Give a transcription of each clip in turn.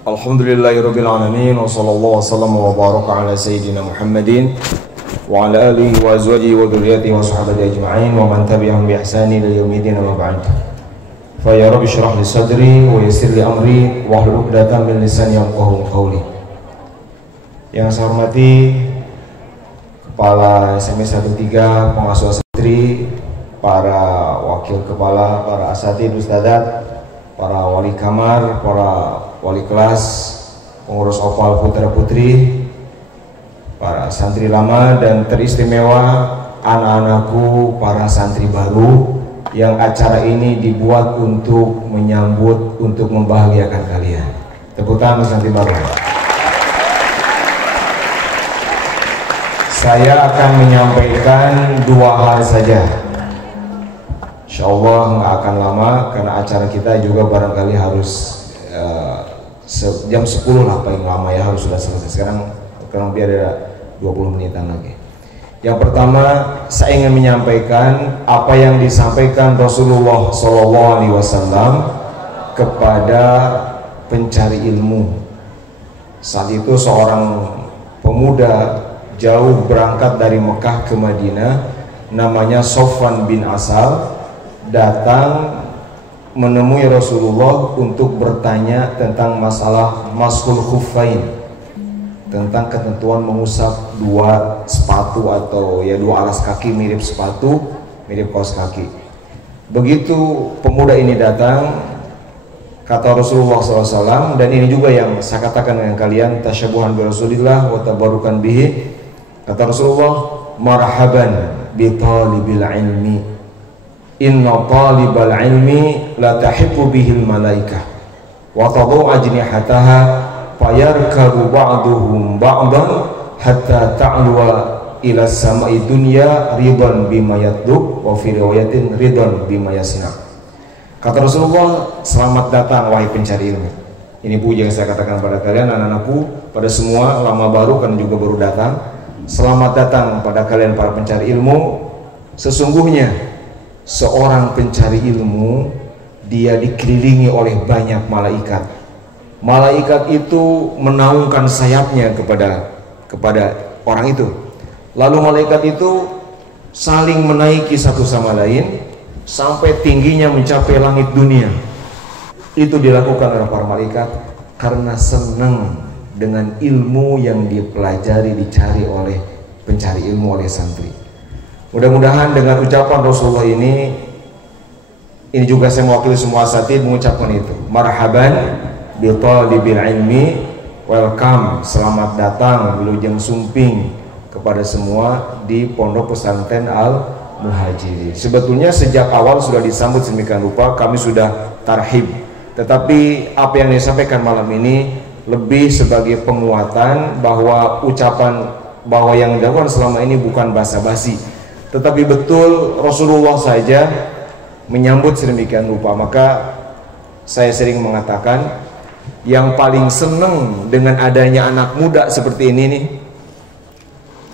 Alhamdulillahirabbil alamin wa sallallahu wasallam wa baraka ala sayyidina Muhammadin wa ala alihi wa azwajihi wa dhurriyyatihi wa sahbihi ajma'in wa man tabi'ahum bi ihsani ila yaumil wa ba'd. Fa ya rabbi shrah li sadri wa yassir li amri wa hlul 'uqdatam min lisani yafqahu qawli. Yang saya hormati Kepala SMA 13, pengasuh santri, para wakil kepala, para asatidz, ustadzat, para wali kamar, para wali kelas, pengurus opal putra putri, para santri lama dan teristimewa anak-anakku, para santri baru yang acara ini dibuat untuk menyambut, untuk membahagiakan kalian. Tepuk tangan santri baru. Saya akan menyampaikan dua hal saja. Insya Allah nggak akan lama karena acara kita juga barangkali harus jam 10 lah paling lama ya, harus sudah selesai. Sekarang kurang lebih ada 20 menitan lagi. Yang pertama, saya ingin menyampaikan apa yang disampaikan Rasulullah SAW kepada pencari ilmu. Saat itu seorang pemuda jauh berangkat dari Mekah ke Madinah, namanya Sofwan bin Asal, datang menemui Rasulullah untuk bertanya tentang masalah mashul khuffain, tentang ketentuan mengusap dua sepatu atau ya dua alas kaki mirip sepatu, mirip kaos kaki. Begitu pemuda ini datang, kata Rasulullah SAW, dan ini juga yang saya katakan dengan kalian, tasyabuhan bi Rasulillah wa tabarukan bihi. Kata Rasulullah, marhaban bi talibil ilmi, inna talibal ilmi la tahibbu bihil malaikah wa tadau ajnihataha fayarkabu ba'duhum ba'dan hatta ta'luwa ila samai dunya ridan bima yatlub wa fi riwayatin ridan bima yasna. Kata Rasulullah, selamat datang wahai pencari ilmu. Ini puji yang saya katakan pada kalian anak-anakku, pada semua lama baru kan juga baru datang. Selamat datang pada kalian para pencari ilmu. Sesungguhnya seorang pencari ilmu, dia dikelilingi oleh banyak malaikat. Malaikat itu menaungkan sayapnya kepada orang itu. Lalu malaikat itu saling menaiki satu sama lain sampai tingginya mencapai langit dunia. Itu dilakukan oleh para malaikat karena senang dengan ilmu yang dipelajari, dicari oleh pencari ilmu, oleh santri. Mudah-mudahan dengan ucapan Rasulullah ini juga saya mewakili semua asatidz mengucapkan itu. Marhaban bi talibil ilmi, welcome, selamat datang, wilujeng sumping kepada semua di Pondok Pesantren Al Muhajirin. Sebetulnya sejak awal sudah disambut sedemikian rupa, kami sudah tarhib. Tetapi apa yang disampaikan malam ini lebih sebagai penguatan bahwa ucapan bahwa yang dilakukan selama ini bukan basa-basi, tetapi betul Rasulullah saja menyambut sedemikian rupa. Maka saya sering mengatakan yang paling senang dengan adanya anak muda seperti ini nih,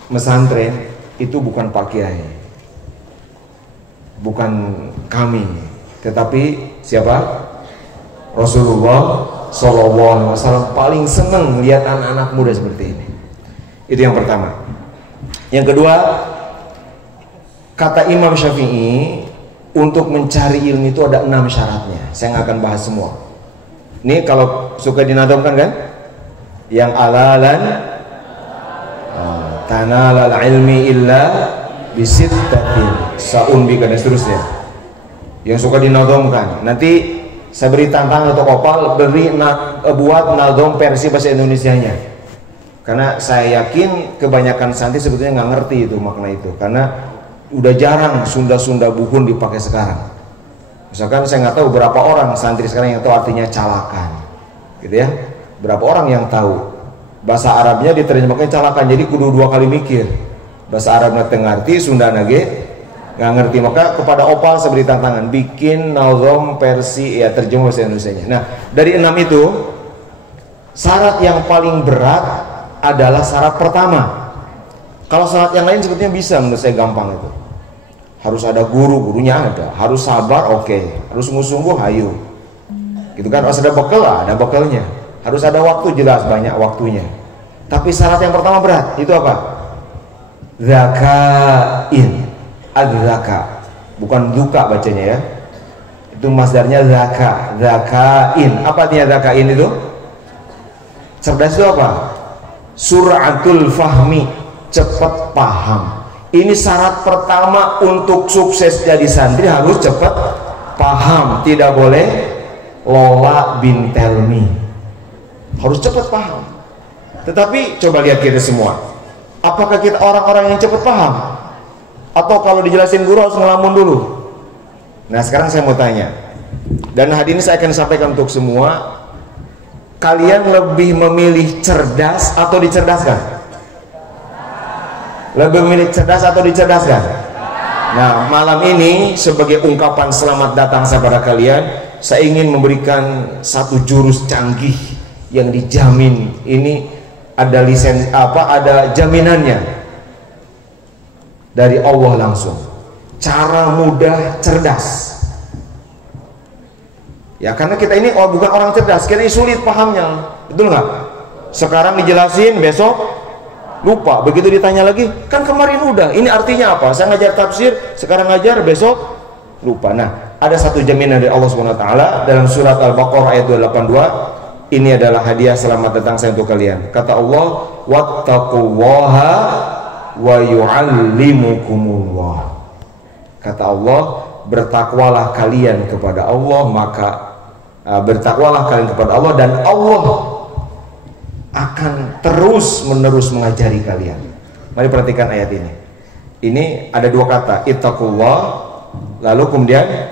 mesantren, itu bukan Pak Kiai, bukan kami, tetapi siapa? Rasulullah SAW paling senang lihat anak-anak muda seperti ini. Itu yang pertama. Yang kedua, kata Imam Syafi'i, untuk mencari ilmu itu ada 6 syaratnya. Saya nggak akan bahas semua. Ini kalau suka dinadamkan kan? Yang alalan tanalal ilmi illa bisittatin sa'unbika dan seterusnya. Yang suka dinadamkan. Nanti saya beri tantangan untuk opal, buat nadom versi bahasa Indonesianya. Karena saya yakin kebanyakan santri sebetulnya nggak ngerti itu makna itu, karena udah jarang Sunda-Sunda buhun dipakai sekarang. Misalkan saya nggak tahu berapa orang santri sekarang yang tahu artinya calakan, gitu ya. Berapa orang yang tahu bahasa Arabnya diterjemahkan calakan, jadi kudu 2 kali mikir. Bahasa Arabnya ngerti, Sunda nage nggak ngerti. Maka kepada opal saya beri tantangan, bikin nazom versi ya terjemah bahasa Indonesianya. Nah, dari 6 itu syarat yang paling berat adalah syarat pertama. Kalau syarat yang lain sebetulnya bisa, menurut saya gampang itu. Harus ada gurunya ada, harus sabar, oke. Harus sungguh-sungguh, ayo. Gitu kan, harus ada bekal, ada bekalnya. Harus ada waktu, jelas banyak waktunya. Tapi syarat yang pertama berat. Itu apa? Zakain. Adzaka. Bukan duka bacanya ya. Itu masdarnya zaka. Zakain. Apa artinya zakain itu? Cerdas itu apa? Suratul fahmi. Cepat paham. Ini syarat pertama untuk sukses jadi santri, harus cepat paham. Tidak boleh lola bintelmi. Harus cepat paham. Tetapi coba lihat kita semua, apakah kita orang-orang yang cepat paham? Atau kalau dijelasin guru harus ngelamun dulu? Nah sekarang saya mau tanya, dan hari ini saya akan sampaikan untuk semua, kalian lebih memilih cerdas atau dicerdaskan? Lebih memilih cerdas atau dicerdaskan? Nah malam ini sebagai ungkapan selamat datang kepada kalian, saya ingin memberikan satu jurus canggih yang dijamin. Ini ada lisensi ada jaminannya dari Allah langsung. Cara mudah cerdas. Ya karena kita ini bukan orang cerdas, kita ini sulit pahamnya, betul nggak? Sekarang dijelasin, besok lupa. Begitu ditanya lagi, kan kemarin udah. Ini artinya apa? Saya ngajar tafsir, sekarang ngajar, besok lupa. Nah, ada satu jaminan dari Allah Subhanahu Wa Taala dalam surat Al-Baqarah ayat 282. Ini adalah hadiah selamat datang saya untuk kalian. Kata Allah, wattaqullaha wa yu'allimukumullah. Kata Allah, bertakwalah kalian kepada Allah, maka bertakwalah kalian kepada Allah, dan Allah akan terus menerus mengajari kalian. Mari perhatikan ayat ini. Ini ada dua kata, ittaqullah, lalu kemudian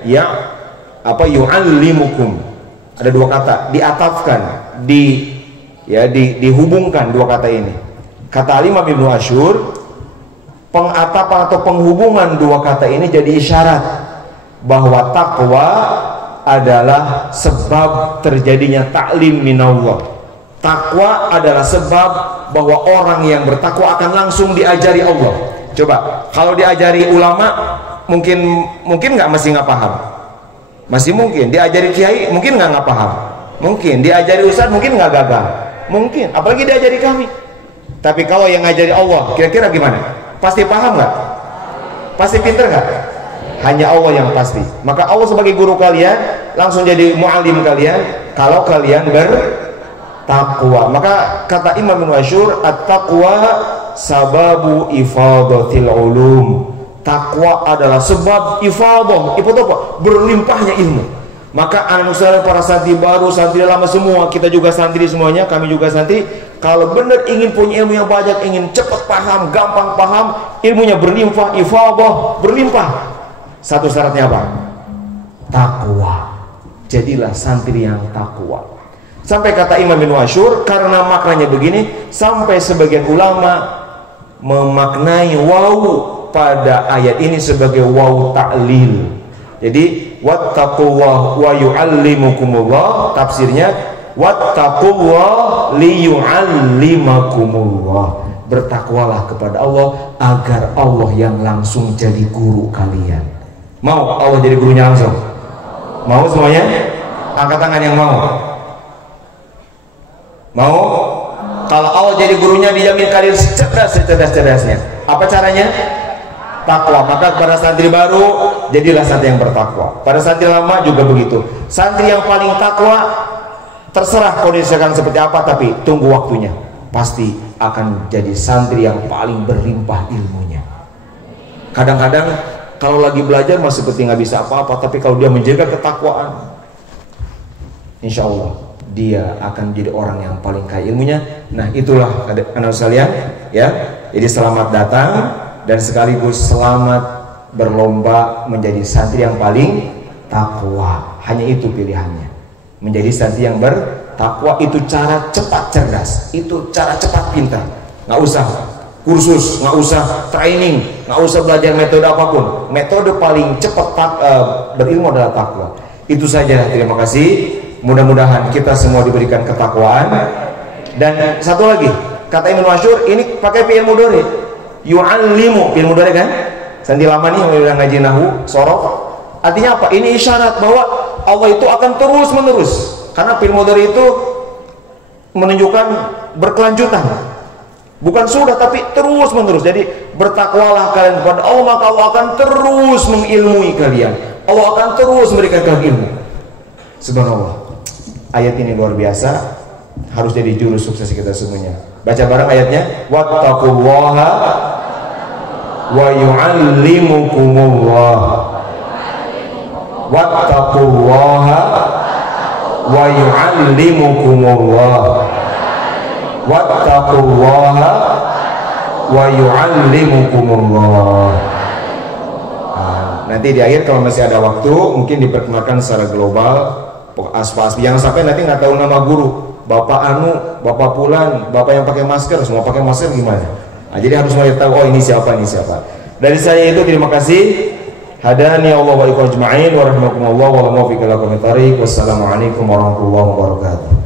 yu'allimukum. Ada dua kata, diatafkan, dihubungkan dua kata ini. Kata Imam Ibnu Asyur, pengatapan atau penghubungan dua kata ini jadi isyarat bahwa takwa adalah sebab terjadinya taklim minallah. Takwa adalah sebab bahwa orang yang bertakwa akan langsung diajari Allah. Coba, kalau diajari ulama mungkin nggak, masih nggak paham. Masih mungkin. Diajari kiai mungkin nggak paham. Mungkin. Diajari ustadz mungkin nggak gagal. Mungkin. Apalagi diajari kami. Tapi kalau yang ngajari Allah, kira-kira gimana? Pasti paham nggak? Pasti pinter nggak? Hanya Allah yang pasti. Maka Allah sebagai guru kalian langsung jadi mu'alim kalian kalau kalian bertakwa. Maka kata Imam Ibnu Asyur, at-taqwa sababu ifadatil ulum. Takwa adalah sebab ifadah. Ifadah apa? Berlimpahnya ilmu. Maka anak usaha, para santri baru, santri lama semua, kita juga santri semuanya, kami juga santri, kalau benar ingin punya ilmu yang banyak, ingin cepat paham, gampang paham, ilmunya berlimpah, ifadah berlimpah, satu syaratnya apa? Takwa. Jadilah santri yang takwa. Sampai kata Imam bin Asyur, karena maknanya begini, sampai sebagian ulama memaknai wawu pada ayat ini sebagai wawu ta'lil. Jadi wattaqullah wa yu'allimukumullah, tafsirnya wattaqullah liyu'allimakumullah. Bertakwalah kepada Allah agar Allah yang langsung jadi guru kalian. Mau Allah jadi gurunya langsung? Mau semuanya? Angkat tangan yang mau. Mau? Kalau Allah jadi gurunya, dijamin kalian cerdas-cerdasnya. Apa caranya? Takwa. Maka pada santri baru, jadilah santri yang bertakwa. Pada santri lama juga begitu. Santri yang paling takwa, terserah kondisikan seperti apa, tapi tunggu waktunya, pasti akan jadi santri yang paling berlimpah ilmunya. Kadang-kadang kalau lagi belajar masih seperti nggak bisa apa-apa, tapi kalau dia menjaga ketakwaan, insya Allah dia akan jadi orang yang paling kaya ilmunya. Nah itulah anak sekalian ya. Jadi selamat datang dan sekaligus selamat berlomba menjadi santri yang paling takwa. Hanya itu pilihannya, menjadi santri yang bertakwa. Itu cara cepat cerdas, itu cara cepat pintar. Nggak usah kursus, nggak usah training, nggak usah belajar metode apapun. Metode paling cepat berilmu adalah takwa. Itu saja. Terima kasih. Mudah-mudahan kita semua diberikan ketakwaan. Dan satu lagi, kata Ibnu Asyur, ini pakai fi'il mudhari. Yu'allimu, fi'il mudhari kan? Sandi lama nih yang udah ngaji nahwu, sorof. Artinya apa? Ini isyarat bahwa Allah itu akan terus menerus. Karena fi'il mudhari itu menunjukkan berkelanjutan. Bukan sudah, tapi terus menerus. Jadi bertakwalah kalian kepada Allah, maka Allah akan terus mengilmui kalian. Allah akan terus memberikan kalian ilmu. Subhanallah. Ayat ini luar biasa, harus jadi juru sukses kita semuanya. Baca bareng ayatnya. Wattaqullaha wa yu'allimukumullah. Wattaqullaha wa yu'allimukumullah. Wattaqullaha wa yu'allimukumullah. Nanti di akhir kalau masih ada waktu mungkin diperkenalkan secara global aspa-aspi. Jangan sampai nanti nggak tahu nama guru. Bapak Anu, Bapak Pulan, Bapak yang pakai masker, semua pakai masker gimana? Nah, jadi harus mulai tahu, oh ini siapa, ini siapa. Dari saya itu terima kasih. Hadani Allah wa ikum ajma'in wa rahmatullah wa la muwaffiq ila aqwamit thariq. Wassalamualaikum warahmatullahi wabarakatuh.